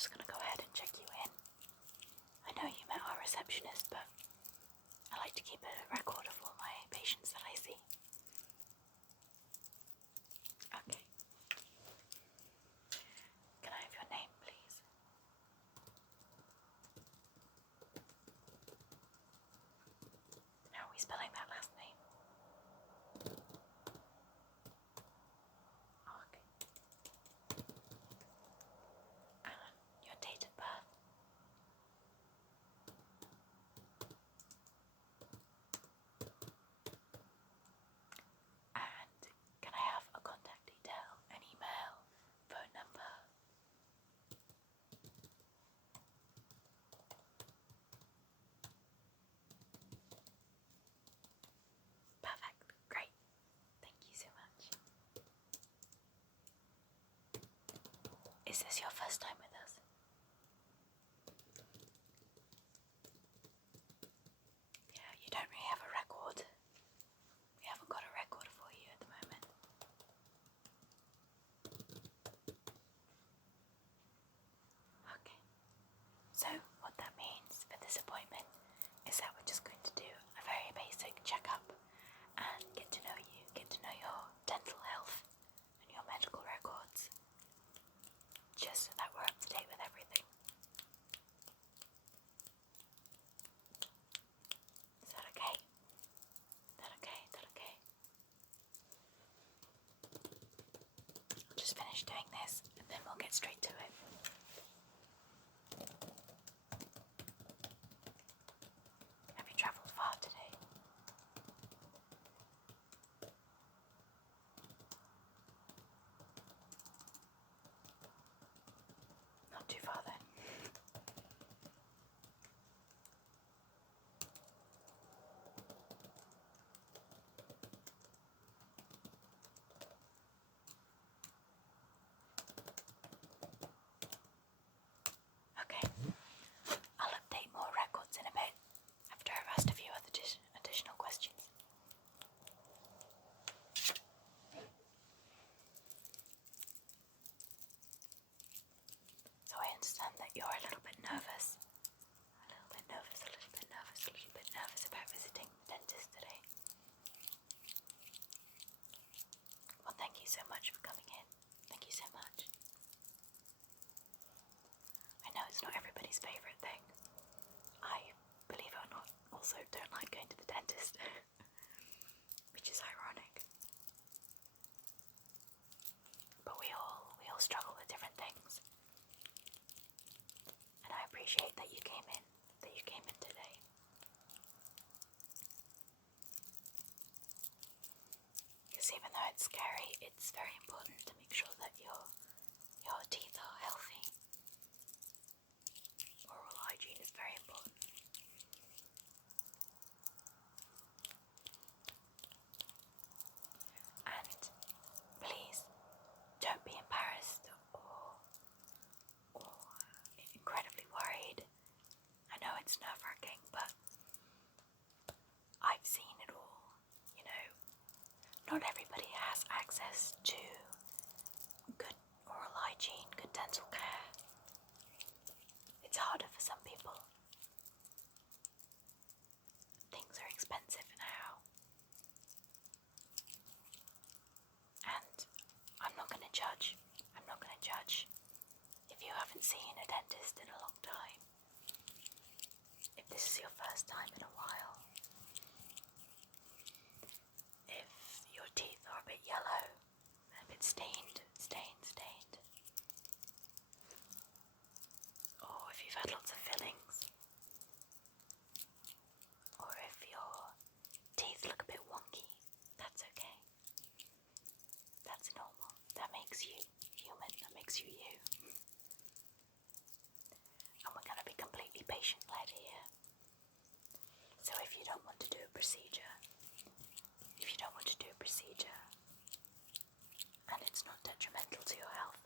just going to go ahead and check you in. I know you met our receptionist, but I like to keep a record of all my patients that I see. Okay. Can I have your name, please? How are we spelling that last name? Okay. And your date of birth? And can I have a contact detail, an email, phone number? Perfect. Great. Thank you so much. Is this your first time with us? Yeah, you don't really have a record. We haven't got a record for you at the moment. Okay. So what that means for this appointment is that we're just going to do a very basic checkup and get to know you, get to know your dental health and your medical records, just so that we're up to date with everything. Is that okay? That okay? That okay? I'll just finish doing this and then we'll get straight to it. Have you travelled far today? Not too far then. Okay, I'll update more records in a bit after I've asked a few other additional questions. So I understand that you're a little bit nervous. A little bit nervous, a little bit nervous, a little bit nervous about visiting the dentist today. Well, thank you so much for coming in. Thank you so much. I know it's not everybody's favourite thing. I, believe it or not, also don't like going to the dentist, which is ironic. But we all struggle with different things. And I appreciate that you came in today. Because even though it's scary, it's very important to make sure that your teeth are healthy. Oral hygiene is very important. And please don't be embarrassed or incredibly worried. I know it's nerve-wracking, but I've seen it all. You know, not everybody has access to good oral hygiene, good dental care. It's harder for some people. Things are expensive now. And I'm not going to judge. I'm not going to judge if you haven't seen a dentist in a long time. If this is your first time in a while. If your teeth are a bit yellow, a bit stained. Or if you've had lots of fillings. Or if your teeth look a bit wonky, that's okay. That's normal. That makes you human. That makes you you. And we're going to be completely patient-led here. So if you don't want to do a procedure, and it's not detrimental to your health,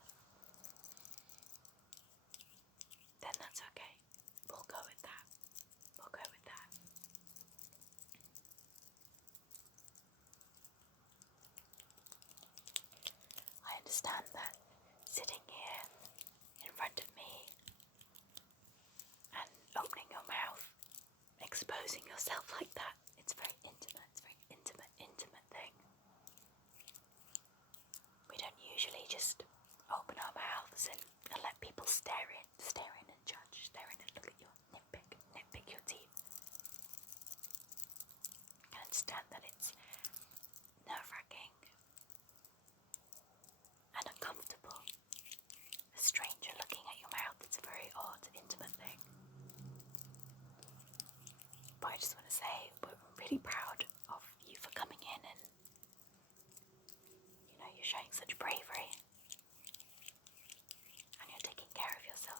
then that's okay. We'll go with that. I understand that sitting here in front of me exposing yourself like that. It's very intimate. It's a very intimate thing. We don't usually just open our mouths and let people stare in and judge, stare in and look at your nitpick your teeth. I understand that it's nerve-wracking and uncomfortable. A stranger looking at your mouth, it's a very odd, intimate thing. But I just want to say, we're really proud of you for coming in and, you're showing such bravery. And you're taking care of yourself,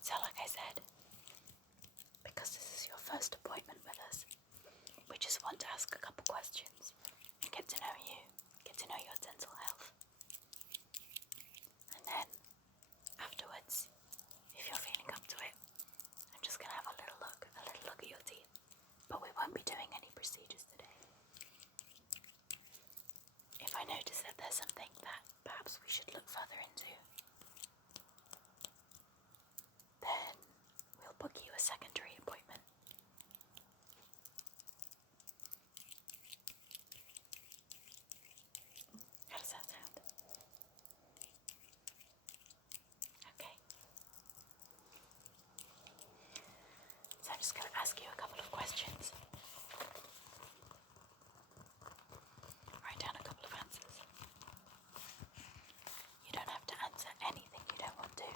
So like I said, because this is your first appointment with us, we just want to ask a couple questions and get to know you, get to know your dental health. And then, afterwards, if you're feeling up to it, I'm just going to have a little look at your teeth. But we won't be doing any procedures today. If I notice that there's something that perhaps we should look further into, then we'll book you a secondary appointment. How does that sound? Okay. So I'm just going to ask you a couple of questions. Write down a couple of answers. You don't have to answer anything you don't want to.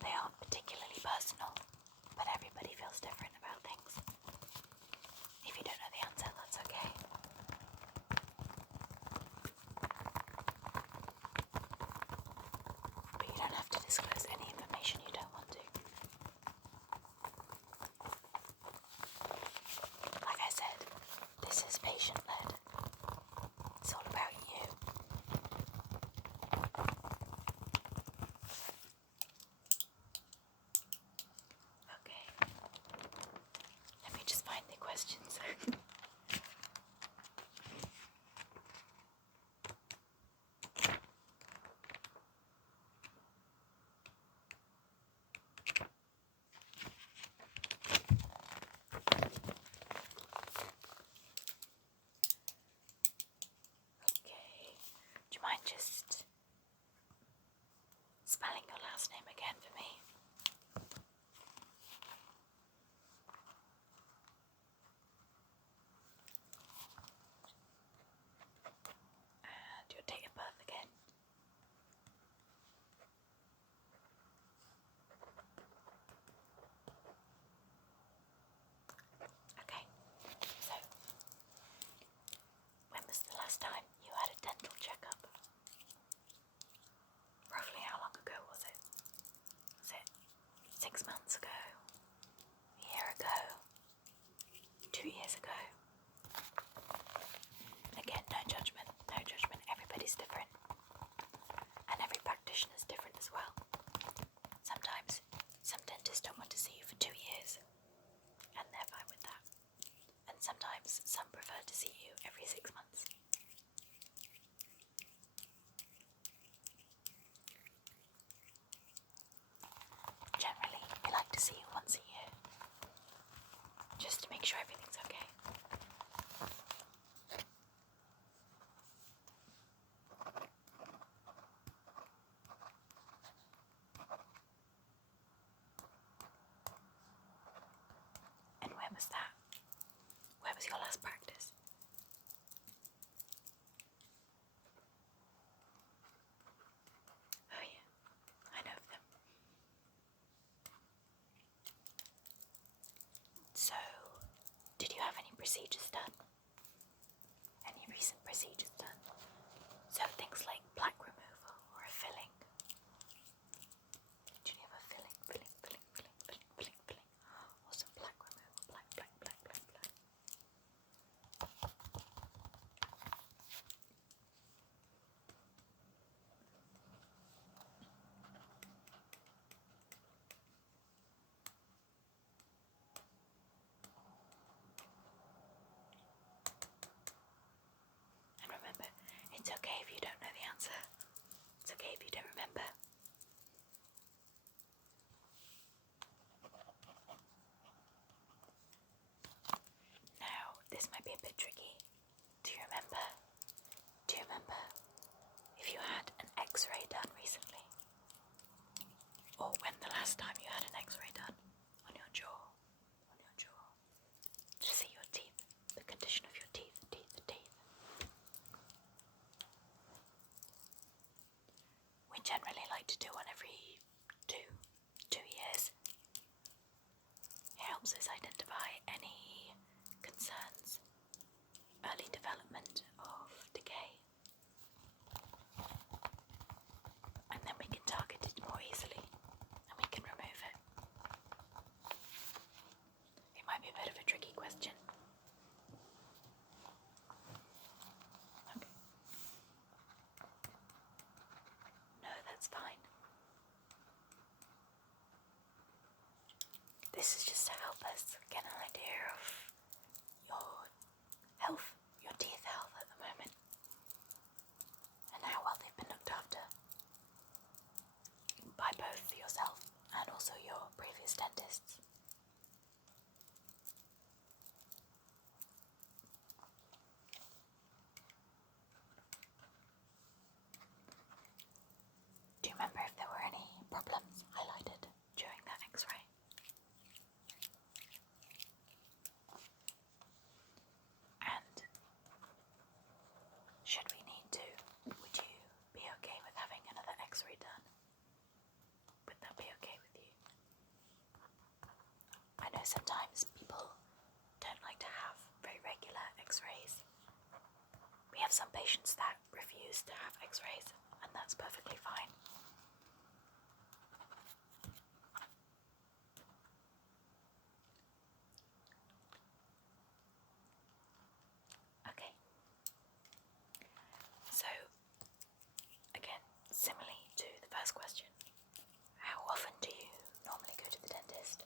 They aren't particularly personal, but everybody feels different about things. If you don't know the answer, that's okay. But you don't have to disclose any information you don't want to. Like I said, this is patient-led. It's all about you. Okay. Let me just find the questions. Okay. Do you mind just spelling your last name again for me? And your date of birth again? Okay. So, when was the last time you had a dental checkup? Roughly how long ago was it? Was it 6 months ago? A year ago? 2 years ago? Again, no judgment. Everybody's different. And every practitioner's different as well. Sometimes, some dentists don't want to see you for 2 years, and they're fine with that. And sometimes, some prefer to see you every 6 months. Generally, we like to see you once a year, just to make sure everything's okay. And where was that? Where was your last practice? Oh yeah, I know of them. So, did you have any procedures done? Any recent procedures done? So things like plaque removal or a filling. Did you have a filling? Or some plaque removal, plaque. to do one every two years. It helps us identify any concerns, early development of decay, and then we can target it more easily and we can remove it. It might be a bit of a tricky question. Okay. No, that's fine. This is just to help us get an idea of your health, your teeth health at the moment, and how well they've been looked after by both yourself and also your previous dentists. Do you remember if there were any problems highlighted during that X-ray? And should we need to, would you be okay with having another X-ray done? Would that be okay with you? I know sometimes people don't like to have very regular X-rays. We have some patients that refuse to have X-rays, and that's perfectly fine. Okay. So, again, similarly to the first question, how often do you normally go to the dentist?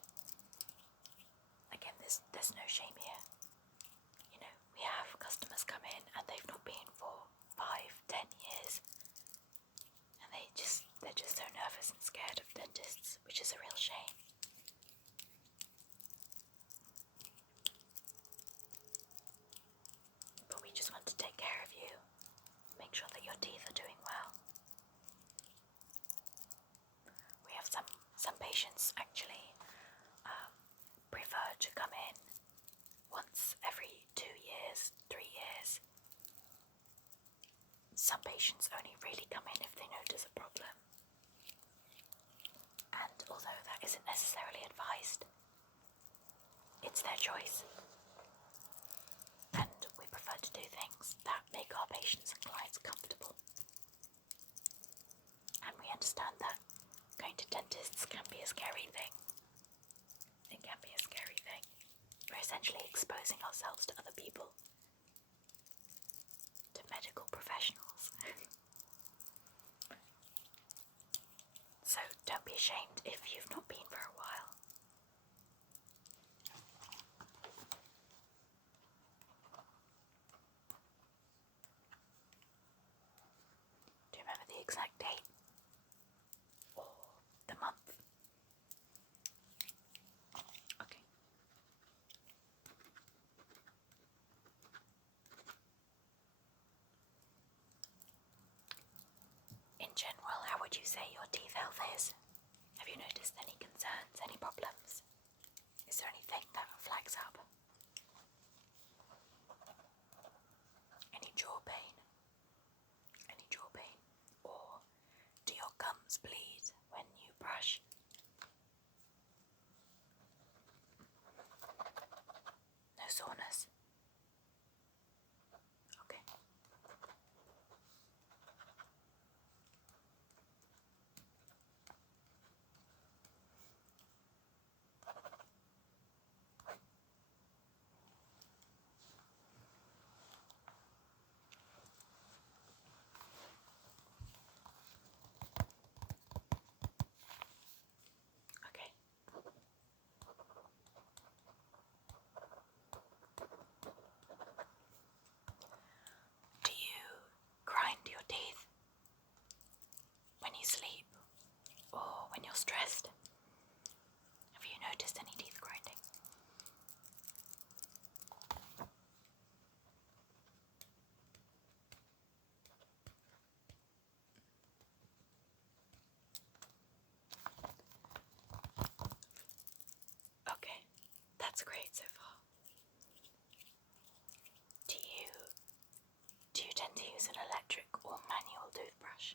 Again, there's no shame here. You know, we have customers come in and they've not been for 5-10 years, and they're just so nervous and scared of dentists, which is a real shame. But we just want to take care of you, make sure that your teeth are doing well. We have some patients actually prefer to come in once every 2 years, 3 years. Some patients only really come in if they notice a problem. And although that isn't necessarily advised, it's their choice. And we prefer to do things that make our patients and clients comfortable. And we understand that going to dentists can be a scary thing. It can be a scary thing. We're essentially exposing ourselves to other people, to medical professionals. So don't be ashamed if you've not been for a while. Do you remember the exact date? Or the month? Okay. In general, how would you say your teeth health is? Have you noticed any concerns, any problems? Is there anything that flags up? Any jaw pain? Any jaw pain? Or do your gums bleed when you brush? No soreness? Okay. Okay. Do you grind your teeth when you sleep or when you're stressed? Have you noticed any teeth grinding? Okay, that's great so far. Do you tend to use an electric or manual toothbrush?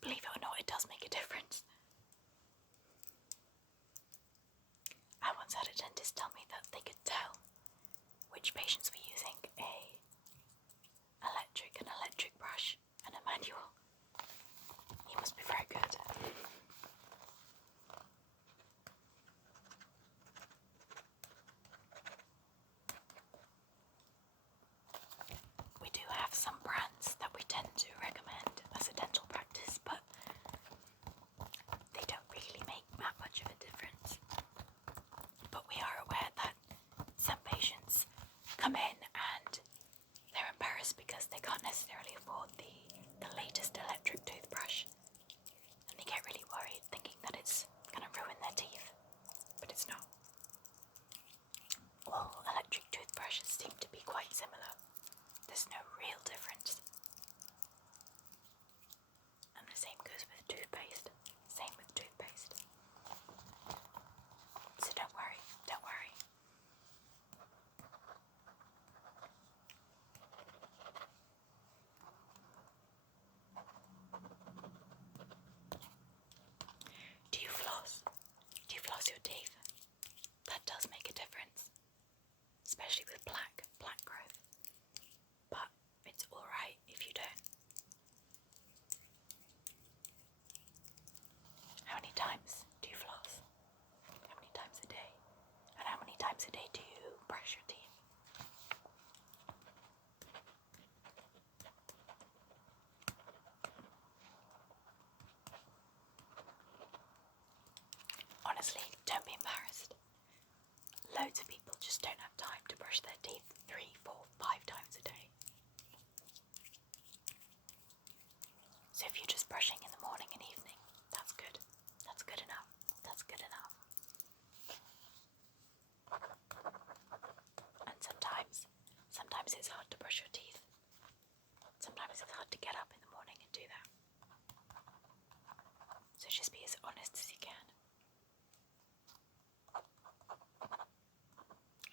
Believe it times do you floss? How many times a day? And how many times a day do you brush your teeth? Honestly, don't be embarrassed. Loads of people just don't have time to brush their teeth 3, 4, 5 times a day. So if you're just brushing in the morning and evening, that's good. That's good enough. That's good enough. And sometimes it's hard to brush your teeth. Sometimes it's hard to get up in the morning and do that. So just be as honest as you can.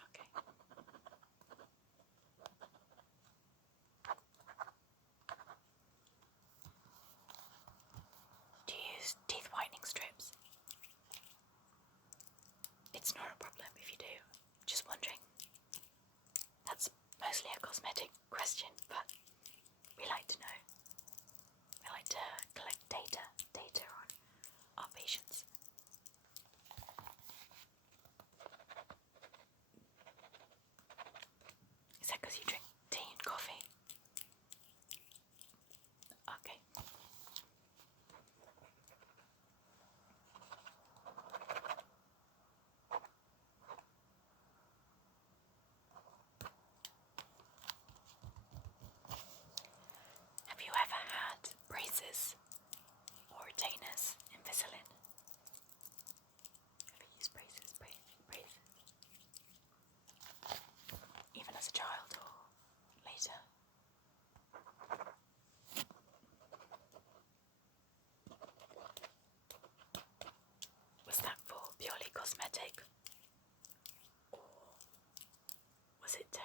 Okay. Do you use teeth whitening strips? It's not a problem if you do. Just wondering. That's mostly a cosmetic question, but we like to know. We like to collect data on our patients. Is that because you drink tea and coffee? Okay. Have you ever had braces or retainers Invisalign? Ever used braces? Even as a child or later? Was that for purely cosmetic, or was it to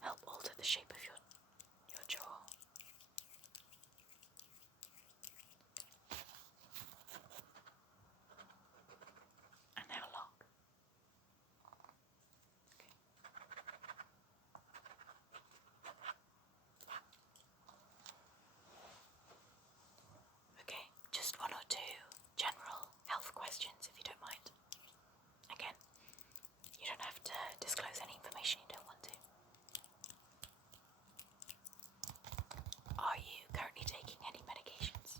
help alter the shape of your jaw? And how long? Okay, just one or two general health questions if you don't mind. Again, you don't have to disclose any information you don't want to. Are you currently taking any medications?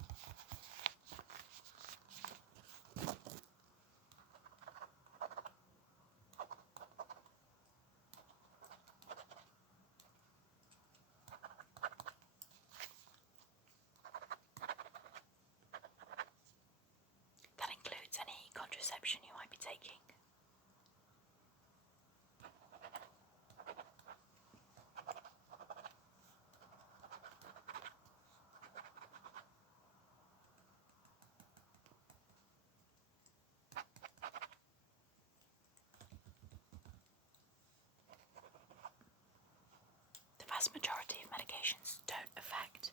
That includes any contraception you might be taking. The vast majority of medications don't affect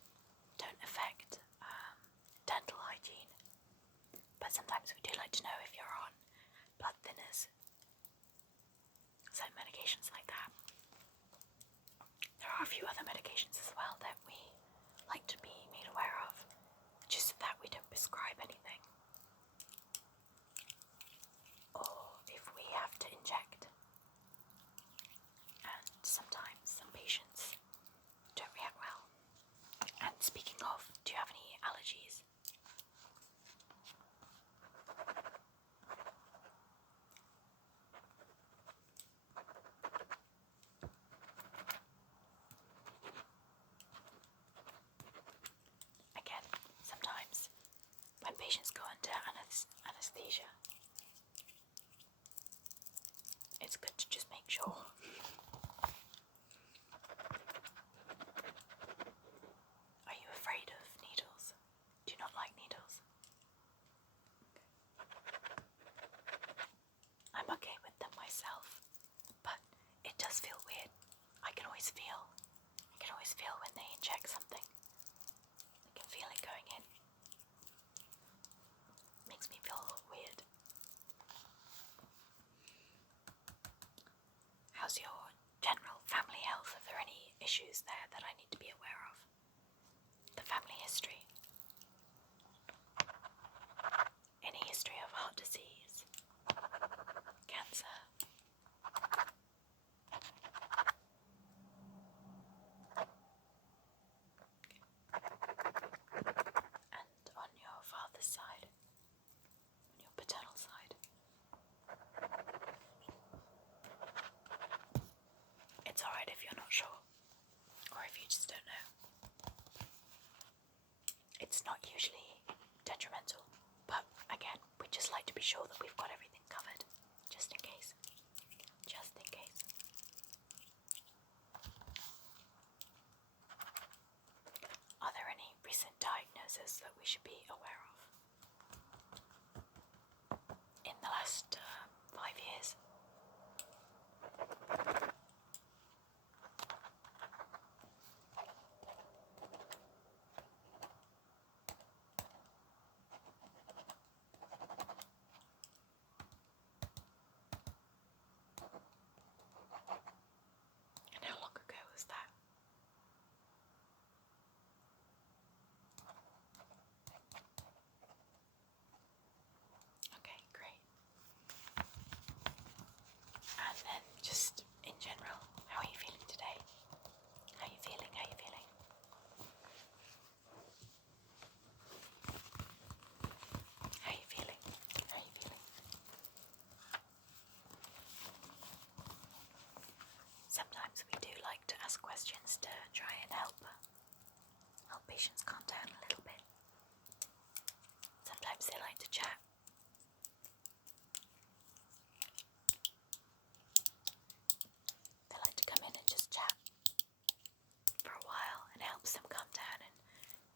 dental hygiene, but sometimes we do like to know if you're on blood thinners, certain medications like that. There are a few other medications as well that we like to be made aware of, just so that we don't prescribe anything, or if we have to inject. And sometimes some patients don't react well. And speaking of, do you have any allergies? Again, sometimes when patients go under anesthesia, it's good to just make sure. Are you afraid of needles? Do you not like needles? I'm okay with them myself, but it does feel weird. I can always feel when they inject something. I can feel it going in. Makes me feel weird. How's your general family health? Are there any issues there that I need to be aware of? The family history. Any it's not usually detrimental, but again, we just like to be sure that we've got everything covered, just in case. Just in case. Are there any recent diagnoses that we should be aware of in the last 5 years? And how long ago was that? Okay, great. And then just in general, how are you feeling today? How are you feeling? How are you feeling? How are you feeling? How are you feeling? Sometimes we do like to ask questions to try and help patients calm down a little bit. Sometimes they like to chat. They like to come in and just chat for a while, and it helps them calm down and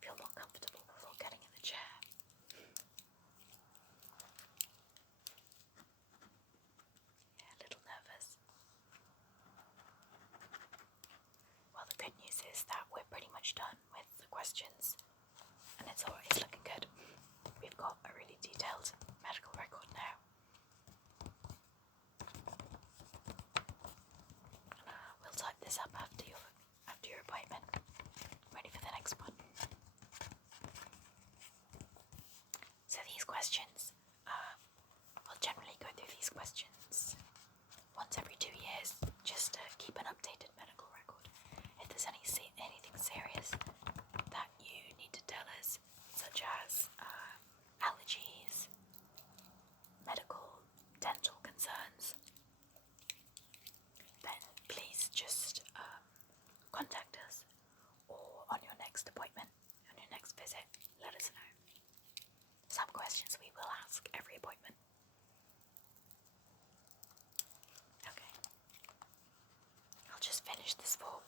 feel more comfortable before getting in the chair. Yeah, a little nervous. Well, the good news is that we're pretty much done with the questions, and it's looking good. We've got a really detailed medical record now. We'll type this up after your appointment. Ready for the next one. So these questions, we'll generally go through these questions once every 2 years, just to keep an updated medical record. If there's anything serious that you need to tell us, such as allergies, medical, dental concerns, then please just contact us, or on your next appointment, on your next visit, let us know. Some questions we will ask every appointment. Okay. I'll just finish this form.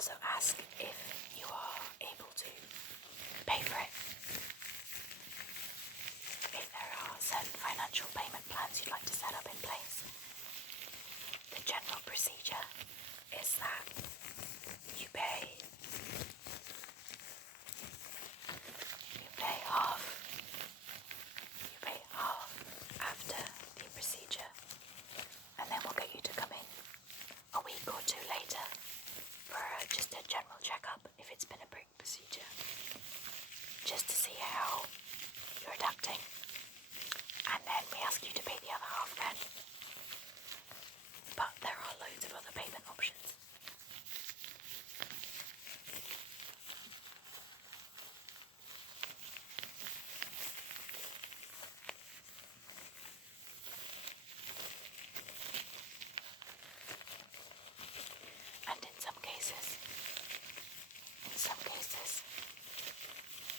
also ask if you are able to pay for it. If there are certain financial payment plans you'd like to set up in place. The general procedure is that you pay half. You pay half after the procedure, and then we'll get you to come in a week or two later for just a general checkup if it's been a brick procedure, just to see how you're adapting, and then we ask you to pay the other half then. But there are loads of other payment options. And in some cases,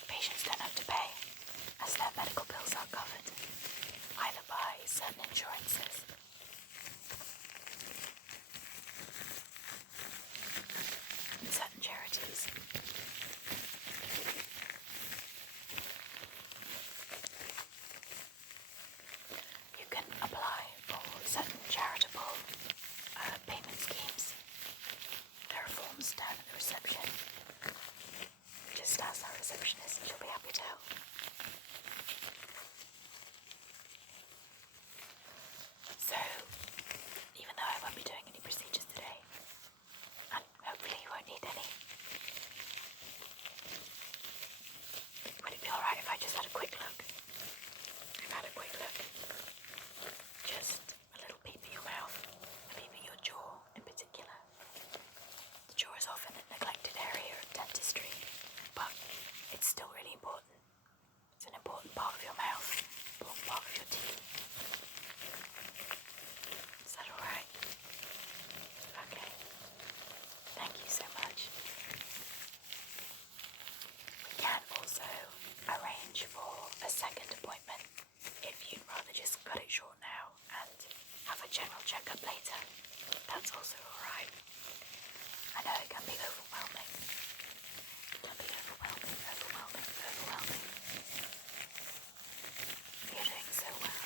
patients don't have to pay, as their medical bills are covered, either by certain insurances and certain charities. You can apply for certain charitable payment schemes. There are forms down at the reception. Just ask our receptionist and she'll be happy to help. So, even though I won't be doing any procedures today, and hopefully you won't need any, would it be alright if I just had a quick look? Just a little peep at your mouth, a peep at your jaw in particular. The jaw is often a neglected area of dentistry, but it's still really important. It's an important part of your mouth, important part of your teeth. Is that alright? Okay. Thank you so much. We can also arrange for a second appointment if you'd rather just cut it short now and have a general checkup later. That's also alright. I know it can be overwhelming. Overwhelming. You're doing so well.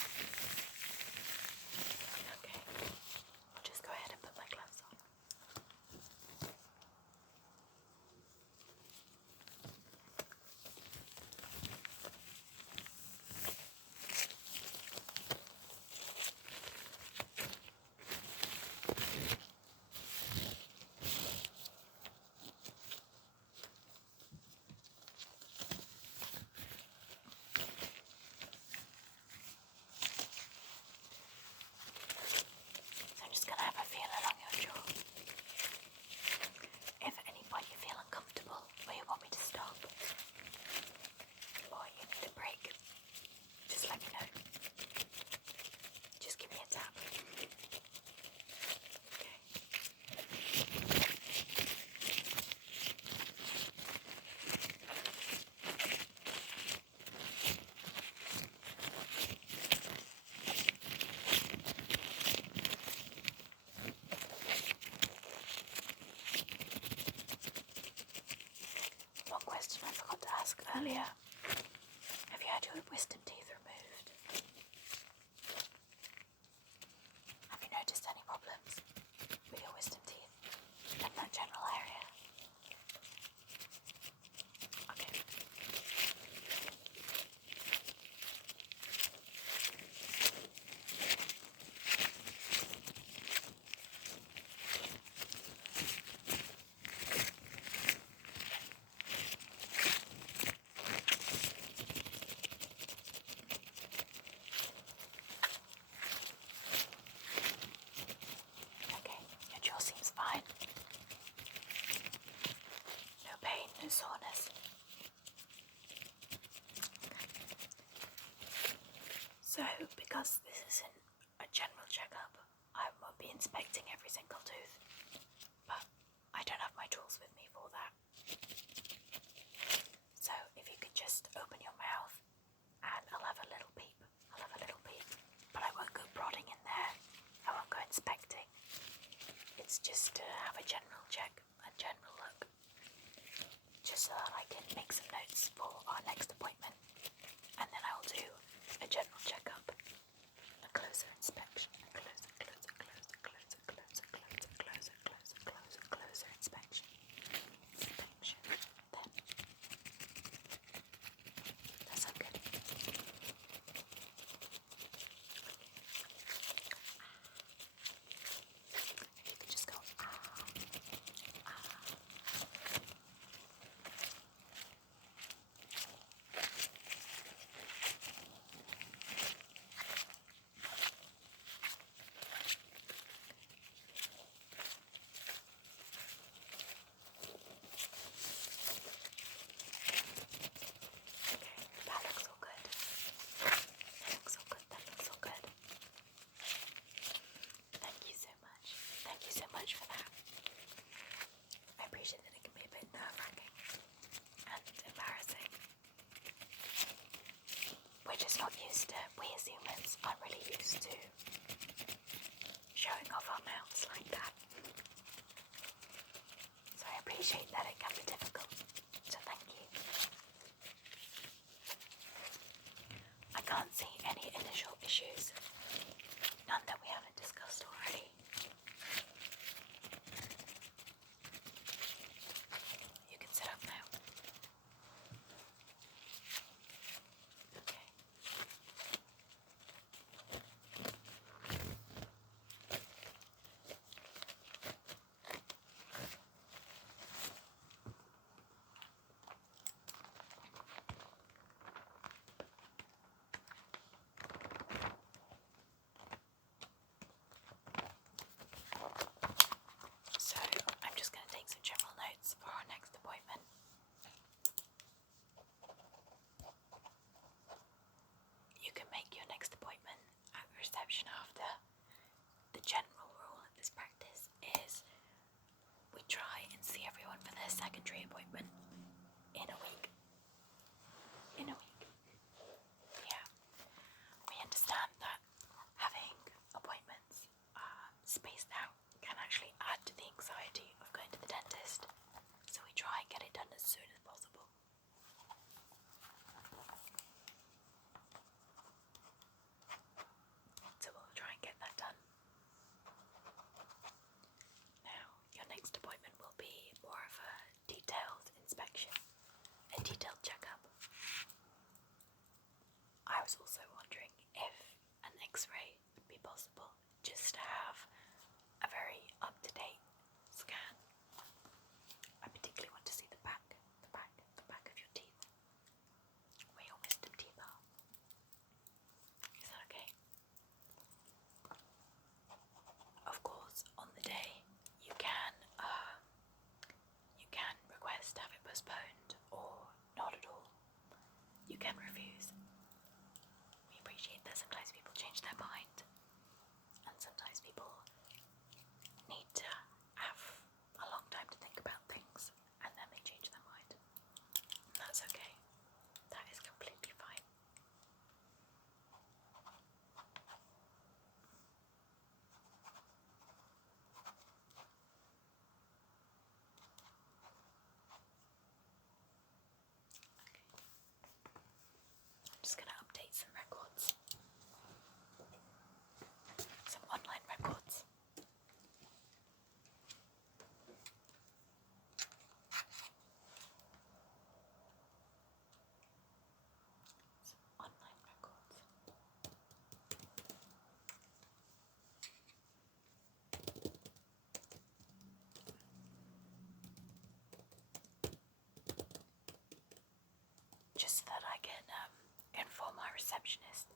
Okay, I'll just go ahead and put my gloves on. So I'm just going to have a feel along your jaw. If at any point you feel uncomfortable or you want me to stop or you need a break, just let me know. Just give me a tap. Okay. One question I forgot to ask earlier. Have you had your wisdom teeth removed? Have you noticed any problems with your wisdom teeth in that general area? Okay. just not used to, we as humans aren't really used to showing off our mouths like that. So I appreciate that it can be difficult, so thank you. I can't see any initial issues, none that we haven't discussed already. You can sit up now. Okay. So I'm just going to take some general notes for our next appointment. You can make your next appointment at the reception after. The general rule of this practice is we try and see everyone for their secondary appointment in a week. In a week. Yeah. We understand that having appointments spaced out can actually add to the anxiety of going to the dentist, so we try and get it done as soon as possible. So we'll try and get that done. Now, your next appointment will be more of a detailed inspection, a detailed checkup. I was also wondering if an X-ray would be possible, just to have a very up-to-date scan. I particularly want to see the back of your teeth, where your wisdom teeth are. Is that okay? Of course, on the day you can request to have it postponed or not at all. You can refuse. We appreciate that sometimes people change their mind, and sometimes people need to have a long time to think about things, and then they change their mind. And that's okay. That is completely fine. I'm just going to update some records. Some online records. Some online records. Just so that I can inform my receptionist.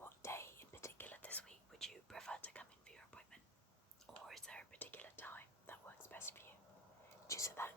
What day in particular this week would you prefer to come in for your appointment? Or is there a particular time that works best for you? Just so that